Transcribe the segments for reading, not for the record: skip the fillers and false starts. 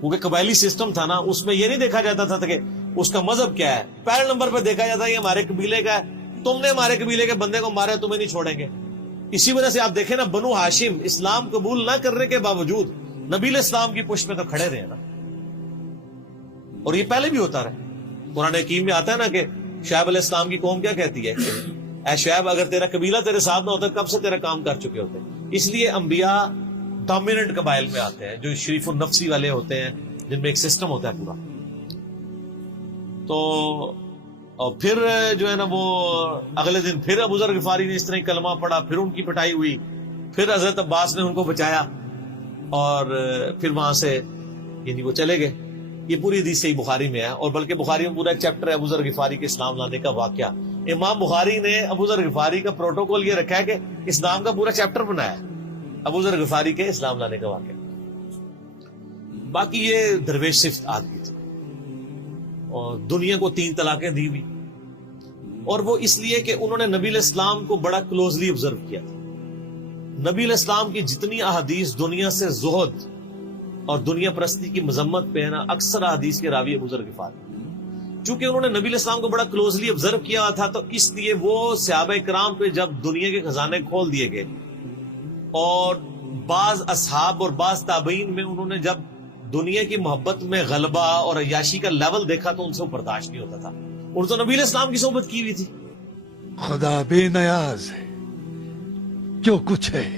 کیونکہ قبائلی سسٹم تھا نا، اس میں یہ نہیں دیکھا جاتا تھا کہ اس کا مذہب کیا ہے، پہلے نمبر پہ دیکھا جاتا ہے یہ ہمارے قبیلے کا ہے، تم نے ہمارے قبیلے کے بندے کو مارا تمہیں نہیں چھوڑیں گے۔ اسی وجہ سے آپ دیکھیں نا، بنو ہاشم اسلام قبول نہ کرنے کے باوجود نبی علیہ السلام کی پشت میں تو کھڑے رہے نا، اور یہ پہلے بھی ہوتا رہا۔ قرآن حکیم میں آتا ہے نا کہ شعیب علیہ السلام کی قوم کیا کہتی ہے، اے شعیب اگر تیرا قبیلہ تیرے ساتھ نہ ہوتا کب سے تیرا کام کر چکے ہوتے۔ اس لیے انبیاء ڈومیننٹ قبائل میں آتے ہیں جو شریف النفسی والے ہوتے ہیں، جن میں ایک سسٹم ہوتا ہے پورا۔ تو اور پھر جو ہے نا وہ اگلے دن پھر ابو ذر غفاری نے اس طرح کلمہ پڑھا، پھر ان کی پٹائی ہوئی، پھر حضرت عباس نے ان کو بچایا، اور پھر وہاں سے یعنی وہ چلے گئے۔ یہ پوری حدیث صحیح بخاری میں ہے، اور بلکہ بخاری میں پورا ایک چیپٹر ہے ابو ذر غفاری کے اسلام لانے کا واقعہ۔ امام بخاری نے ابو ذر غفاری کا پروٹوکول یہ رکھا ہے کہ اسلام کا پورا چیپٹر بنایا ہے ابو ذر غفاری کے اسلام لانے کا واقعہ۔ باقی یہ درویش صفت آدمی تھے، اور دنیا کو 3 طلاقیں دی ہوئی، اور وہ اس لیے کہ انہوں نے نبی علیہ السلام کو بڑا کلوزلی آبزرو کیا تھا۔ نبی علیہ السلام کی جتنی احادیث دنیا سے زہد اور دنیا پرستی کی مذمت پہ ہے نا، اکثر احادیث کے راوی ابو ذر غفاری۔ چونکہ انہوں نے نبی علیہ السلام کو بڑا کلوزلی آبزرو کیا تھا، تو اس لیے وہ صحابہ کرام پہ جب دنیا کے خزانے کھول دیے گئے، اور بعض اصحاب اور بعض تابعین میں انہوں نے جب دنیا کی محبت میں غلبہ اور عیاشی کا لیول دیکھا تو ان سے وہ برداشت نہیں ہوتا تھا۔ اور تو نبی علیہ السلام کی صحبت کی ہوئی تھی۔ خدا بے نیاز ہے، جو کچھ ہے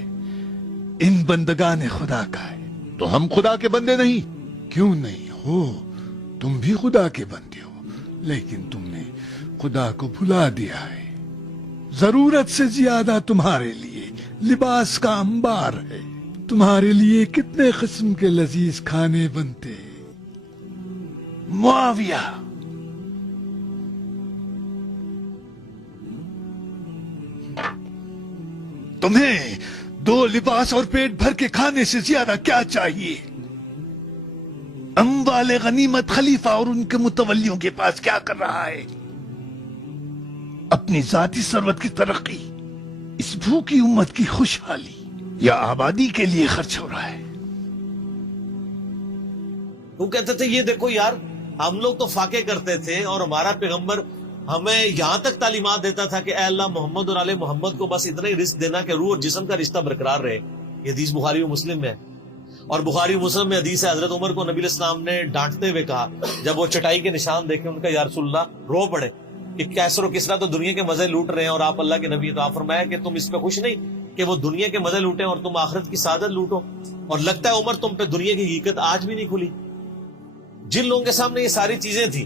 ان بندگان خدا کا ہے، تو ہم خدا کے بندے نہیں؟ کیوں نہیں ہو، تم بھی خدا کے بندے ہو، لیکن تم نے خدا کو بھلا دیا ہے۔ ضرورت سے زیادہ تمہارے لیے لباس کا انبار ہے، تمہارے لیے کتنے قسم کے لذیذ کھانے بنتے۔ معاویہ تمہیں 2 لباس اور پیٹ بھر کے کھانے سے زیادہ کیا چاہیے؟ اموال غنیمت خلیفہ اور ان کے متولیوں کے پاس کیا کر رہا ہے؟ اپنی ذاتی ثروت کی ترقی، اس بھوکی امت کی خوشحالی یا آبادی کے لیے خرچ ہو رہا ہے؟ وہ کہتے تھے یہ دیکھو یار، ہم لوگ تو فاقے کرتے تھے، اور ہمارا پیغمبر ہمیں یہاں تک تعلیمات دیتا تھا کہ اے اللہ محمد اور آل محمد کو بس اتنا ہی رزق دینا کہ روح اور جسم کا رشتہ برقرار رہے۔ یہ حدیث بخاری و مسلم میں ہے، اور بخاری و مسلم میں حدیث ہے حضرت عمر کو نبی علیہ السلام نے ڈانٹتے ہوئے کہا، جب وہ چٹائی کے نشان دیکھے، ان کا یا رسول اللہ رو پڑے کہ کیسر و کسرا تو دنیا کے مزے لوٹ رہے ہیں اور آپ اللہ کے نبی، تو آپ فرمایا کہ تم اس پہ خوش نہیں کہ وہ دنیا کے مزے لوٹیں اور تم آخرت کی سعادت لوٹو؟ اور لگتا ہے عمر تم پہ دنیا کی حقیقت آج بھی نہیں کھلی۔ جن لوگوں کے سامنے یہ ساری چیزیں تھیں،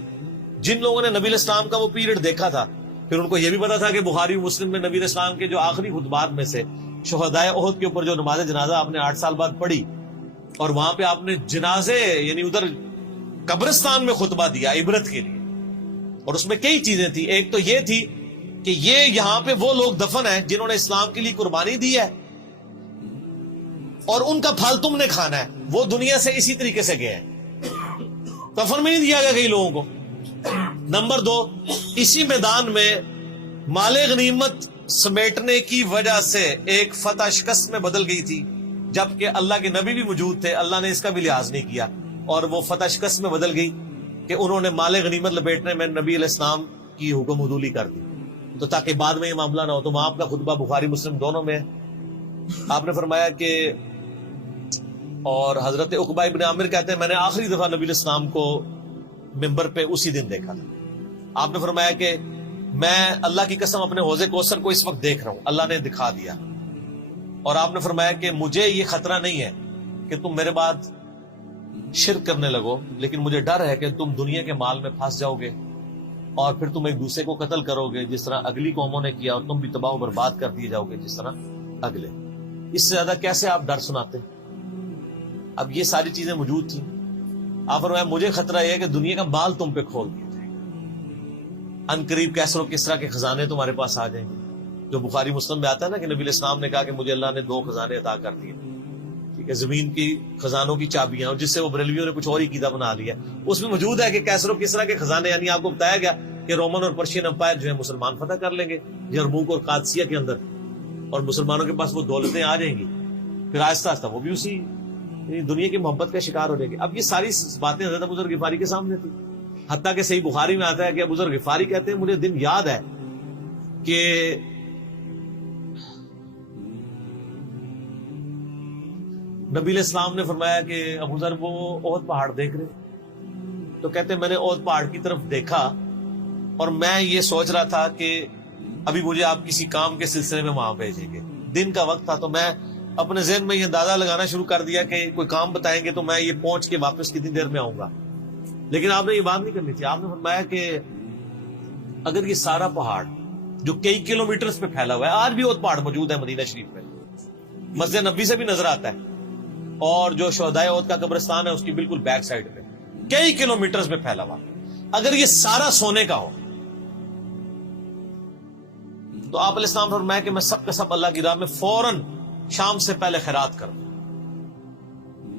جن لوگوں نے نبی علیہ السلام کا وہ پیریڈ دیکھا تھا، پھر ان کو یہ بھی پتا تھا کہ بخاری و مسلم میں نبی علیہ السلام کے جو آخری خطبات میں سے شہدائے احد کے اوپر جو نماز جنازہ آپ نے 8 سال بعد پڑھی، اور وہاں پہ آپ نے جنازے یعنی ادھر قبرستان میں خطبہ دیا عبرت کے لیے، اور اس میں کئی چیزیں تھی۔ ایک تو یہ تھی کہ یہ یہاں پہ وہ لوگ دفن ہیں جنہوں نے اسلام کے لیے قربانی دی ہے، اور ان کا پھل تم نے کھانا ہے، وہ دنیا سے اسی طریقے سے گئے ہیں، کفن میں نہیں دیا گیا کئی لوگوں کو۔ نمبر 2، اسی میدان میں مال غنیمت سمیٹنے کی وجہ سے ایک فتح شکست میں بدل گئی تھی، جبکہ اللہ کے نبی بھی موجود تھے، اللہ نے اس کا بھی لحاظ نہیں کیا، اور وہ فتح شکست میں بدل گئی کہ انہوں نے مال غنیمت لپیٹنے میں نبی علیہ السلام کی حکم عدولی کر دی، تو تاکہ بعد میں یہ معاملہ نہ ہو۔ تو وہاں آپ کا خطبہ بخاری مسلم دونوں میں ہے، آپ نے فرمایا کہ، اور حضرت عقبہ ابن عامر کہتے ہیں میں نے آخری دفعہ نبی علیہ السلام کو ممبر پہ اسی دن دیکھا تھا۔ آپ نے فرمایا کہ میں اللہ کی قسم اپنے حوض کوثر کو اس وقت دیکھ رہا ہوں، اللہ نے دکھا دیا، اور آپ نے فرمایا کہ مجھے یہ خطرہ نہیں ہے کہ تم میرے بعد شرک کرنے لگو، لیکن مجھے ڈر ہے کہ تم دنیا کے مال میں پھنس جاؤ گے، اور پھر تم ایک دوسرے کو قتل کرو گے جس طرح اگلی قوموں نے کیا، اور تم بھی تباہ و برباد کر دیے جاؤ گے جس طرح اگلے۔ اس سے زیادہ کیسے آپ ڈر سناتے؟ اب یہ ساری چیزیں موجود تھیں۔ آپ فرمایا مجھے خطرہ یہ ہے کہ دنیا کا مال تم پہ کھول دیا جائے گا، ان قریب کیسر و کسرا کے خزانے تمہارے پاس آ جائیں گے، جو بخاری مسلم میں آتا ہے نا کہ نبی علیہ السلام نے کہا کہ مجھے اللہ نے 2 خزانے عطا کر دیے، ٹھیک ہے، زمین کی خزانوں کی چابیاں، اور جس سے وہ بریلویوں نے کچھ اور ہی قیدا بنا لیا۔ اس میں موجود ہے کہ کیسر و کسرا کے خزانے، یعنی آپ کو بتایا گیا کہ رومن اور پرشین امپائر جو ہے مسلمان فتح کر لیں گے یرموک اور قادسیہ کے اندر، اور مسلمانوں کے پاس وہ دولتیں آ جائیں گی، پھر آہستہ آہستہ وہ بھی اسی دنیا کی محبت کا شکار ہو جائے گی. اب یہ ساری باتیں حضرت ابو ذر غفاری کے سامنے تھی. حتیٰ کہ صحیح بخاری میں آتا ہے کہ ابو ذر غفاری کہتے ہیں مجھے دن یاد ہے کہ نبی علیہ السلام نے فرمایا کہ ابو ذر وہ احد پہاڑ دیکھ رہے, تو کہتے ہیں میں نے احد پہاڑ کی طرف دیکھا اور میں یہ سوچ رہا تھا کہ ابھی مجھے آپ کسی کام کے سلسلے میں وہاں بھیجیں گے. دن کا وقت تھا تو میں اپنے ذہن میں یہ اندازہ لگانا شروع کر دیا کہ کوئی کام بتائیں گے تو میں یہ پہنچ کے واپس کتنی دیر میں آؤں گا. لیکن آپ نے یہ بات نہیں کرنی تھی. آپ نے فرمایا کہ اگر یہ سارا پہاڑ جو کئی کلومیٹرز پہ پھیلا ہوا ہے, آج بھی احد پہاڑ موجود ہے مدینہ شریف میں, مسجد نبوی سے بھی نظر آتا ہے, اور جو شہدائے احد کا قبرستان ہے اس کی بالکل بیک سائڈ پہ کئی کلومیٹرز پہ پھیلا ہوا, اگر یہ سارا سونے کا ہو تو آپ علیہ السلام فرمایا کہ میں سب کا سب اللہ کی راہ میں فوراً شام سے پہلے خیرات کروں,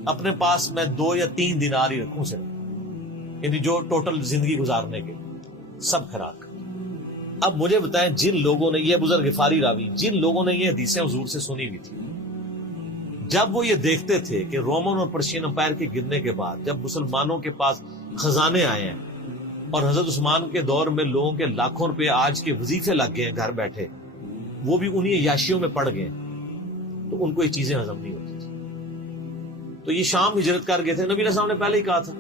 اپنے پاس میں 2 یا 3 دینار ہی رکھوں صرف, یعنی جو ٹوٹل زندگی گزارنے کے سب خیرات کروں. اب مجھے بتائیں جن لوگوں نے, یہ ابو ذر غفاری راوی, جن لوگوں نے یہ حدیثیں حضور سے سنی ہوئی تھی, جب وہ یہ دیکھتے تھے کہ رومن اور پرشین امپائر کے گرنے کے بعد جب مسلمانوں کے پاس خزانے آئے ہیں اور حضرت عثمان کے دور میں لوگوں کے لاکھوں روپے آج کے وظیفے لگ گئے ہیں گھر بیٹھے, وہ بھی انہی عیاشیوں میں پڑ گئے, تو ان کو یہ چیزیں ہضم نہیں ہوتی تھی. تو یہ شام ہجرت کر گئے تھے. نبی علیہ السلام نے پہلے ہی کہا تھا,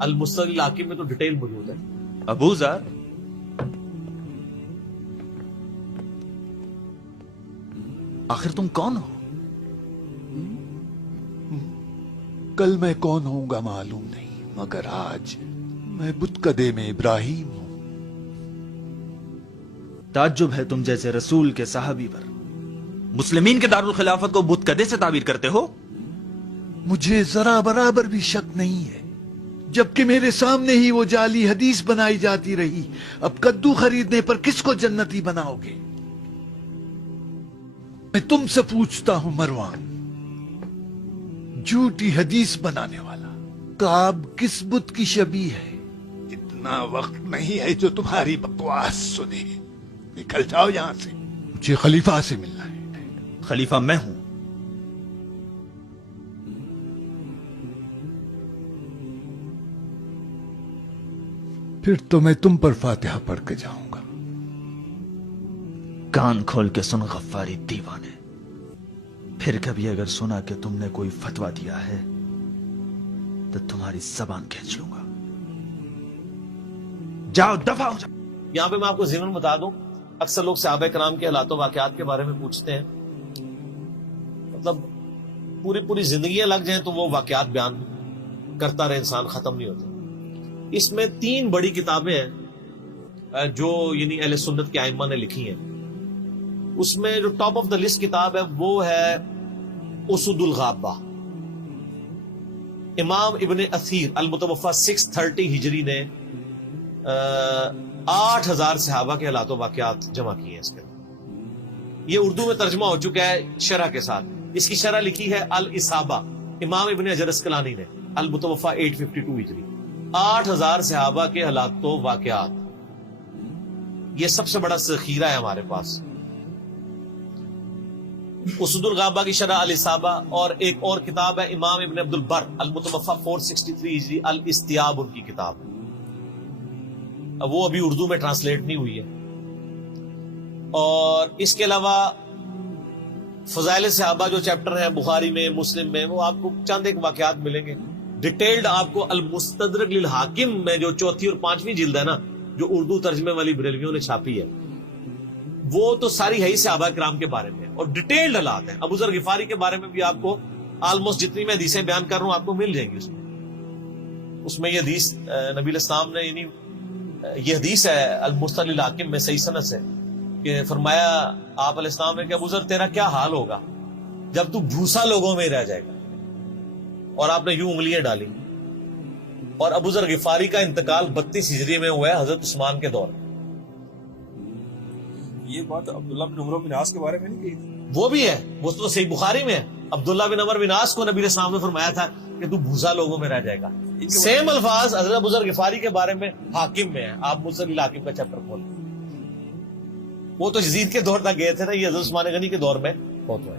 المستدرک الحاکم میں تو ڈیٹیل موجود ہے. ابو ذر, آخر تم کون ہو؟ کل میں کون ہوں گا معلوم نہیں, مگر آج میں بتکدے میں ابراہیم ہوں. تعجب ہے تم جیسے رسول کے صحابی پر مسلمین کے دارالخلافت کو بت کدے سے تعبیر کرتے ہو. مجھے ذرا برابر بھی شک نہیں ہے, جبکہ میرے سامنے ہی وہ جعلی حدیث بنائی جاتی رہی. اب کدو خریدنے پر کس کو جنتی بناؤ گے؟ میں تم سے پوچھتا ہوں مروان, جھوٹی حدیث بنانے والا, کعب کس بت کی شبیہ ہے؟ اتنا وقت نہیں ہے جو تمہاری بکواس سنے. نکل جاؤ یہاں سے, مجھے خلیفہ سے ملنا ہے. خلیفہ میں ہوں. پھر تو میں تم پر فاتحہ پڑھ کے جاؤں گا. کان کھول کے سن غفاری دیوانے, پھر کبھی اگر سنا کہ تم نے کوئی فتویٰ دیا ہے تو تمہاری زبان کھینچ لوں گا. جاؤ دفع ہو جاؤ. یہاں پہ میں آپ کو ضمن بتا دوں, اکثر لوگ صحابہ کرام کے حالات و واقعات کے بارے میں پوچھتے ہیں, مطلب پوری زندگیاں لگ جائیں تو وہ واقعات بیان کرتا رہے انسان, ختم نہیں ہوتا. اس میں 3 بڑی کتابیں ہیں جو یعنی اہل سنت کے ائمہ نے لکھی ہیں. اس میں جو ٹاپ آف دا لسٹ کتاب ہے وہ ہے اسد الغابہ. امام ابن اثیر المتوفا 630 ہجری نے 8000 صحابہ کے حالات و واقعات جمع کیے ہیں اس کے. یہ اردو میں ترجمہ ہو چکا ہے شرح کے ساتھ. اس کی شرح لکھی ہے الاصابہ امام ابن حجر اسقلانی نے, المتوفا 852 ہجری. 8000 صحابہ کے حالات و واقعات, یہ سب سے بڑا ذخیرہ ہے ہمارے پاس. اسد الغابہ کی شرح الاصابہ, اور ایک اور کتاب ہے امام ابن عبد البر المتوفا 463 ہجری الاستیاب, ان کی کتاب ہے. وہ ابھی اردو میں ٹرانسلیٹ نہیں ہوئی ہے. اور اس کے علاوہ فضائل صحابہ جو چیپٹر ہیں بخاری میں, مسلم میں, وہ آپ کو چند ایک واقعات ملیں گے. ڈیٹیلڈ آپ کو المستدرک للحاکم میں جو 4تھی اور 5ویں جلد ہے نا, جو اردو ترجمے والی بریلویوں نے چھاپی ہے, وہ تو ساری ہے ہی صحابہ کرام کے بارے میں, اور ڈیٹیلڈ حالات ہیں. ابو ذر غفاری کے بارے میں بھی آپ کو آلموسٹ جتنی میں حدیثیں بیان کر رہا ہوں آپ کو مل جائیں گی. اس میں یہ حدیث نبی علیہ السلام نے, یعنی یہ حدیث ہے المستدرک للحاکم میں صحیح سند سے, کہ فرمایا آپ علیہ السلام نے کہ ابو ذر تیرا کیا حال ہوگا جب تو بھوسا لوگوں میں رہ جائے گا. اور آپ نے یوں انگلیاں ڈالی. اور ابو ذر غفاری کا انتقال 32 ہجری میں ہوا ہے حضرت عثمان کے دور. یہ بات عبداللہ بن عمر بن عاص کے بارے میں نہیں کہی تھی؟ وہ بھی ہے, وہ تو صحیح بخاری میں ہے. عبداللہ بن عمر بن عاص کو نبی علیہ السلام نے فرمایا تھا کہ تو بھوسا لوگوں میں رہ جائے گا. سیم الفاظ حضرت ابو ذر غفاری کے بارے میں حاکم میں ہے. آپ مستدرک الحاکم کا چیپٹر کھولیں. وہ تو یزید کے دور تک گئے تھے نا, یہ حضرت عثمان غنی کے دور میں بہت ہوئے.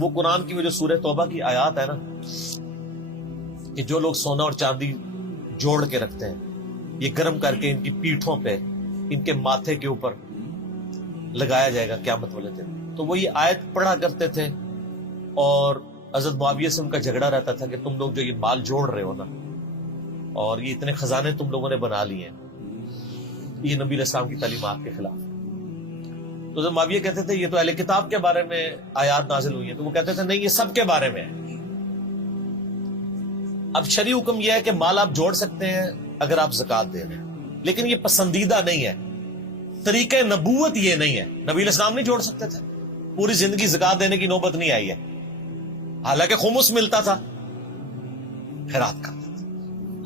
وہ قرآن کی وہ جو سورہ توبہ کی آیات ہے نا کہ جو لوگ سونا اور چاندی جوڑ کے رکھتے ہیں یہ گرم کر کے ان کی پیٹھوں پہ ان کے ماتھے کے اوپر لگایا جائے گا قیامت والے دن. تو وہ یہ آیت پڑھا کرتے تھے اور حضرت معاویہ سے ان کا جھگڑا رہتا تھا کہ تم لوگ جو یہ مال جوڑ رہے ہو نا اور یہ اتنے خزانے تم لوگوں نے بنا لیے ہیں یہ نبی علیہ السلام کی تعلیمات کے خلاف. تو حضرت معاویہ کہتے تھے یہ تو اہل کتاب کے بارے میں آیات نازل ہوئی ہیں. تو وہ کہتے تھے نہیں یہ سب کے بارے میں ہے. اب شرعی حکم یہ ہے کہ مال آپ جوڑ سکتے ہیں اگر آپ زکات دے رہے ہیں لیکن یہ پسندیدہ نہیں ہے. طریقہ نبوت یہ نہیں ہے. نبی علیہ السلام نہیں جوڑ سکتے تھے پوری زندگی زکات دینے کی نوبت نہیں آئی ہے حالانکہ خمس ملتا تھا خیرات کرتے تھے.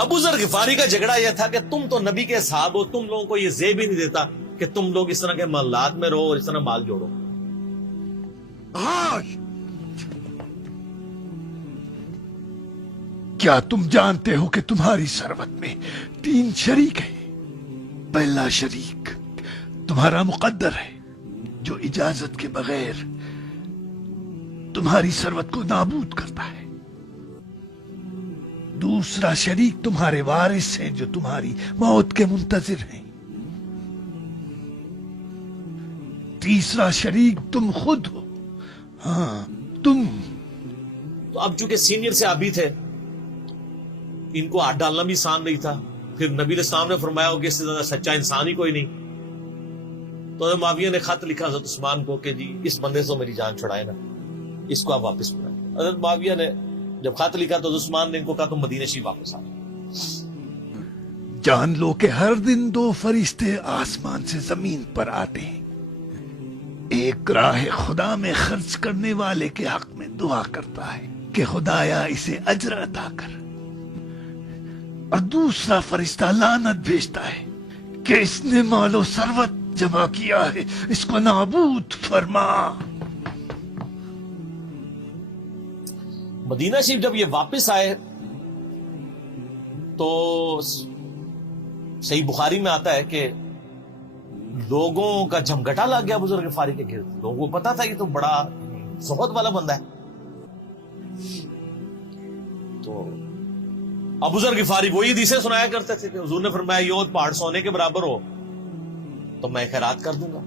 ابو ذر غفاری کا جھگڑا یہ تھا کہ تم تو نبی کے صحاب ہو تم لوگوں کو یہ زیب ہی نہیں دیتا کہ تم لوگ اس طرح کے محلات میں رہو اور اس طرح مال جوڑو. کیا تم جانتے ہو کہ تمہاری ثروت میں 3 شریک ہیں. پہلا شریک تمہارا مقدر ہے جو اجازت کے بغیر تمہاری ثروت کو نابود کرتا ہے. دوسرا شریک تمہارے وارث ہیں جو تمہاری موت کے منتظر ہیں. تیسرا شریک تم خود ہو. ہاں تم. تو اب چونکہ سینئر سے آبی تھے ان کو ہاتھ ڈالنا بھی آسان نہیں تھا. پھر نبی علیہ السلام نے فرمایا ہو کہ اس سے زیادہ سچا انسان ہی کوئی نہیں. تو حضرت معاویہ نے خط لکھا حضرت عثمان کو کہ جی اس بندے سے میری جان چھڑائے نا اس کو آپ واپس بلائیں. حضرت معاویہ نے جب خط لکھا تو حضرت عثمان نے ان کو کہا تم مدینہ شریف واپس آ. جان لو کہ ہر دن 2 فرشتے آسمان سے زمین پر آتے ہیں. ایک راہ خدا میں خرچ کرنے والے کے حق میں دعا کرتا ہے کہ خدایا اسے اجر عطا کر اور دوسرا فرشتہ لعنت بھیجتا ہے کہ اس نے مال و ثروت جمع کیا ہے اس کو نابود فرما. مدینہ شریف جب یہ واپس آئے تو صحیح بخاری میں آتا ہے کہ لوگوں کا جمگٹا لگ گیا ابو ذر غفاری کے گرد. لوگوں کو پتا تھا یہ تو بڑا زہد والا بندہ ہے. تو ابو ذر غفاری وہی حدیثیں سنایا کرتے تھے کہ حضور نے فرمایا یہ پہاڑ سونے کے برابر ہو تو میں خیرات کر دوں گا.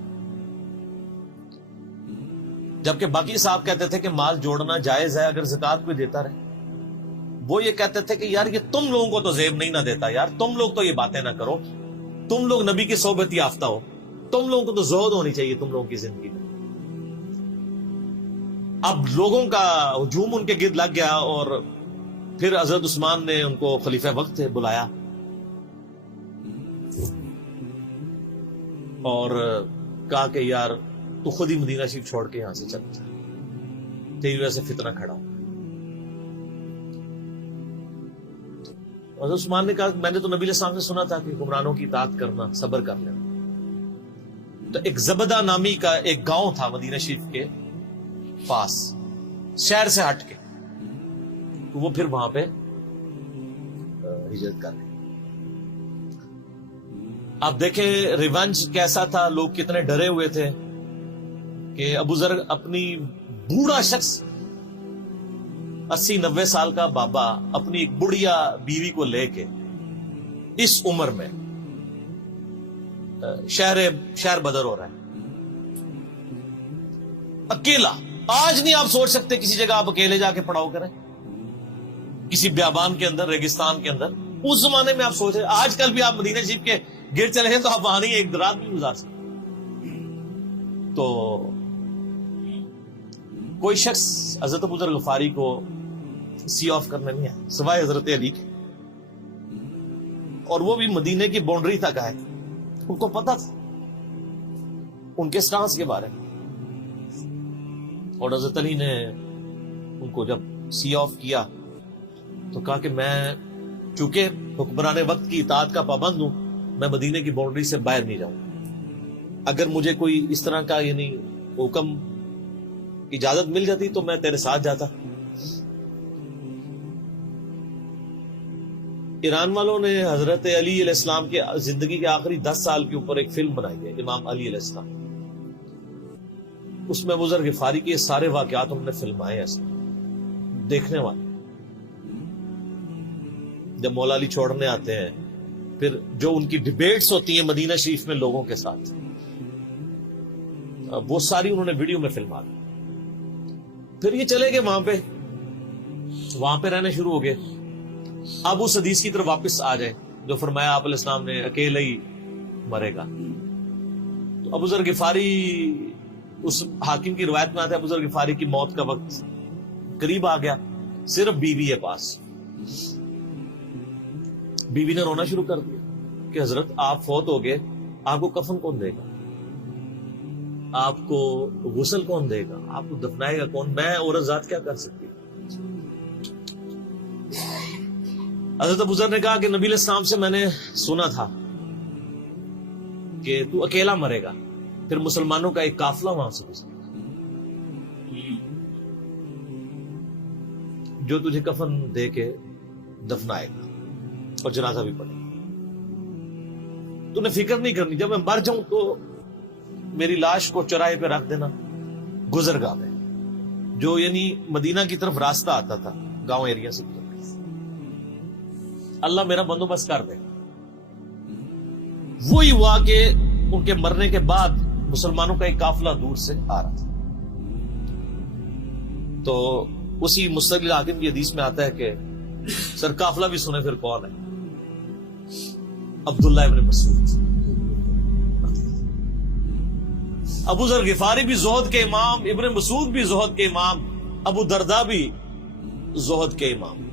جبکہ باقی صاحب کہتے تھے کہ مال جوڑنا جائز ہے اگر زکات کوئی دیتا رہے. وہ یہ کہتے تھے کہ یار یہ تم لوگوں کو تو زیب نہیں نہ دیتا یار تم لوگ تو یہ باتیں نہ کرو. تم لوگ نبی کی صحبت یافتہ ہو تم لوگوں کو تو زہد ہونی چاہیے تم لوگوں کی زندگی میں. اب لوگوں کا ہجوم ان کے گرد لگ گیا اور پھر حضرت عثمان نے ان کو خلیفہ وقت سے بلایا اور کہا کہ یار تو خود ہی مدینہ شریف چھوڑ کے یہاں سے چل جا تیری وجہ سے فتنہ کھڑا ہو. حضرت عثمان نے کہا میں نے تو نبی علیہ السلام سے سنا تھا کہ حکمرانوں کی اطاعت کرنا صبر کر لینا. تو ایک زبدہ نامی کا ایک گاؤں تھا مدینہ شریف کے پاس شہر سے ہٹ کے تو وہ پھر وہاں پہ ہجرت کر گئے. آپ دیکھیں ریونج کیسا تھا. لوگ کتنے ڈرے ہوئے تھے کہ ابو ذر اپنی بوڑھا شخص 80-90 سال کا بابا اپنی ایک بڑھیا بیوی کو لے کے اس عمر میں شہر بدر ہو رہا ہے اکیلا. آج نہیں آپ سوچ سکتے کسی جگہ آپ اکیلے جا کے پڑاؤ کریں کسی بیابان کے اندر ریگستان کے اندر. اس زمانے میں آپ سوچ رہے آج کل بھی آپ مدینہ شریف کے گر چلے ہیں تو آپ وہاں نہیں ایک رات بھی گزار سکتے. تو کوئی شخص حضرت ابو ذر غفاری کو سی آف کرنے نہیں آیا سوائے حضرت علی کے اور وہ بھی مدینے کی باؤنڈری تک آئے. ان کو پتا تھا ان کے سٹانس کے بارے میں اور حضرت علی نے ان کو جب سی آف کیا تو کہا کہ میں چونکہ حکمران وقت کی اطاعت کا پابند ہوں میں مدینے کی باؤنڈری سے باہر نہیں جاؤں. اگر مجھے کوئی اس طرح کا یعنی حکم اجازت مل جاتی تو میں تیرے ساتھ جاتا. ایران والوں نے حضرت علی علیہ السلام کے زندگی کے آخری 10 سال کے اوپر ایک فلم بنائی ہے امام علی علیہ السلام. اس میں ابو ذر غفاری کے سارے واقعات انہوں نے فلمائے ایسے دیکھنے والے. جب مولا علی چھوڑنے آتے ہیں، پھر جو ان کی ڈیبیٹس ہوتی ہیں مدینہ شریف میں لوگوں کے ساتھ، وہ ساری انہوں نے ویڈیو میں فلما دی. پھر یہ چلے گئے وہاں پہ رہنے شروع ہو گئے. اب اس حدیث کی طرف واپس آ جائیں جو فرمایا آپ علیہ السلام نے اکیلے ہی مرے گا. تو ابو ذر غفاری، اس حاکم کی روایت میں آتا ہے ابو ذر غفاری کی موت کا وقت قریب آ گیا، صرف بیوی ہے پاس. بیوی نے رونا شروع کر دیا کہ حضرت آپ فوت ہو گئے، آپ کو کفن کون دے گا، آپ کو غسل کون دے گا، آپ کو دفنائے گا کون، میں عورت ذات کیا کر سکتی. حضرت ابو ذر نے کہا کہ نبی علیہ السلام سے میں نے سنا تھا کہ تو اکیلا مرے گا، پھر مسلمانوں کا ایک قافلہ وہاں سے گزرے گا جو تجھے کفن دے کے دفنائے گا اور جنازہ بھی پڑھے گا. تو نے فکر نہیں کرنی، جب میں مر جاؤں تو میری لاش کو چوراہے پہ رکھ دینا گزرگاہ میں، جو یعنی مدینہ کی طرف راستہ آتا تھا گاؤں ایریا سے. اللہ میرا بندوبست کر دے. وہی ہوا کہ ان کے مرنے کے بعد مسلمانوں کا ایک قافلہ دور سے آ رہا تھا. تو اسی مستقل حاکم کی حدیث میں آتا ہے کہ سر قافلہ بھی سنے پھر کون ہے، عبداللہ ابن مسعود. ابو ذر غفاری بھی زہد کے امام، ابن مسعود بھی زہد کے امام، ابو درداء بھی زہد کے امام.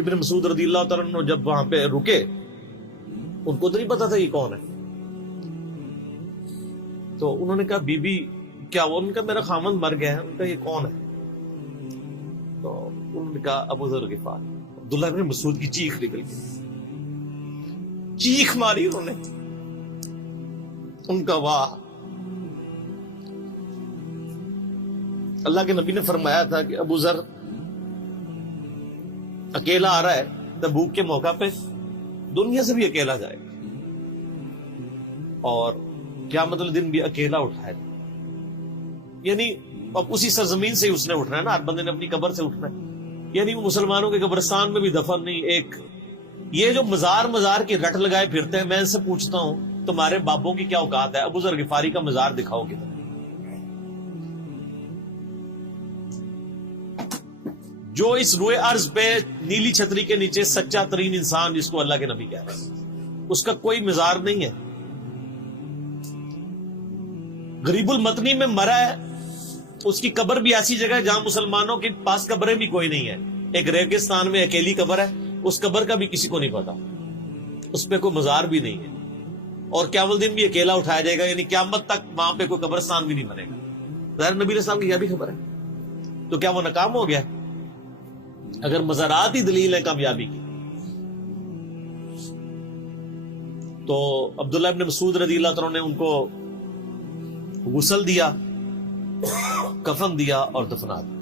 ابن مسعود رضی اللہ تعالیٰ عنہ جب وہاں پہ رکے، ان کو تو نہیں پتا تھا یہ کون ہے. تو انہوں نے کہا بی بی کیا وہ، ان کا میرا خامند مر گیا ہے. ان کا یہ کون ہے؟ تو انہوں نے کہا ابو ذر غفاری. عبداللہ ابن مسعود کی چیخ نکل گئی، چیخ ماری انہوں نے. ان کا واہ. اللہ کے نبی نے فرمایا تھا کہ ابو ذر اکیلا آ رہا ہے تبوک کے موقع پہ، دنیا سے بھی اکیلا جائے گا، اور قیامت الدن بھی اکیلا اٹھائے گا. یعنی اب اسی سرزمین سے ہی اس نے اٹھنا ہے نا، ہر بندے نے اپنی قبر سے اٹھنا ہے. یعنی وہ مسلمانوں کے قبرستان میں بھی دفن نہیں. ایک یہ جو مزار کی رٹ لگائے پھرتے ہیں، میں ان سے پوچھتا ہوں تمہارے بابوں کی کیا اوقات ہے؟ ابو ذر غفاری کا مزار دکھاؤ کدھر. جو اس روئے ارض پہ نیلی چھتری کے نیچے سچا ترین انسان جس کو اللہ کے نبی کہہ رہے ہیں، اس کا کوئی مزار نہیں ہے. غریب المتنی میں مرا ہے، اس کی قبر بھی ایسی جگہ ہے جہاں مسلمانوں کے پاس قبریں بھی کوئی نہیں ہے. ایک ریگستان میں اکیلی قبر ہے، اس قبر کا بھی کسی کو نہیں پتا، اس پہ کوئی مزار بھی نہیں ہے، اور قیامت الدن بھی اکیلا اٹھایا جائے گا. یعنی قیامت تک وہاں پہ کوئی قبرستان بھی نہیں بنے گا. ظاہر نبی علیہ السلام کی یہ بھی خبر ہے. تو کیا وہ ناکام ہو گیا اگر مزارات ہی دلیل ہے کامیابی کی؟ تو عبداللہ ابن مسعود رضی اللہ عنہ نے ان کو غسل دیا، کفن دیا اور دفنا دیا.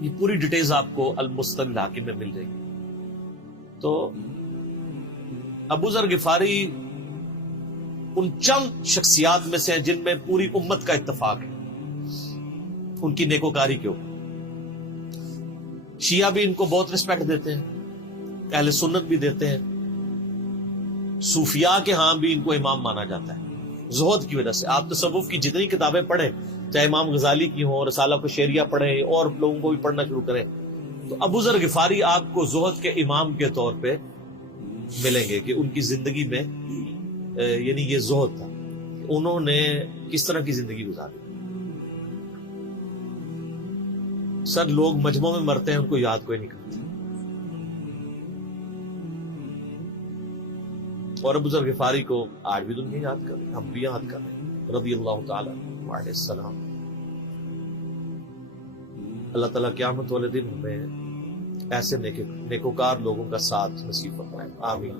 یہ پوری ڈیٹیلز آپ کو المستقل حاکم میں مل جائے گی. تو ابو ذر غفاری ان چند شخصیات میں سے ہیں جن میں پوری امت کا اتفاق ہے ان کی نیکوکاری کے اوپر. شیعہ بھی ان کو بہت رسپیکٹ دیتے ہیں، اہل سنت بھی دیتے ہیں، صوفیاء کے ہاں بھی ان کو امام مانا جاتا ہے زہد کی وجہ سے. آپ تصوف کی جتنی کتابیں پڑھیں، چاہے امام غزالی کی ہوں، رسالہ کو شیریہ پڑھیں، اور لوگوں کو بھی پڑھنا شروع کریں، تو ابو ذر غفاری آپ کو زہد کے امام کے طور پہ ملیں گے کہ ان کی زندگی میں یعنی یہ زہد تھا. انہوں نے کس طرح کی زندگی گزاری. سر لوگ مجمعوں میں مرتے ہیں، ان کو یاد کوئی نہیں کرتا. اور ابو ذر غفاری کو آج بھی دنیا یاد کر رہے ہیں، ہم بھی یاد کر رہے ہیں رضی اللہ تعالی علیہ السلام. اللہ تعالیٰ قیامت والے دن ہمیں ایسے نیکوکار لوگوں کا ساتھ نصیب فرمائے. آمین.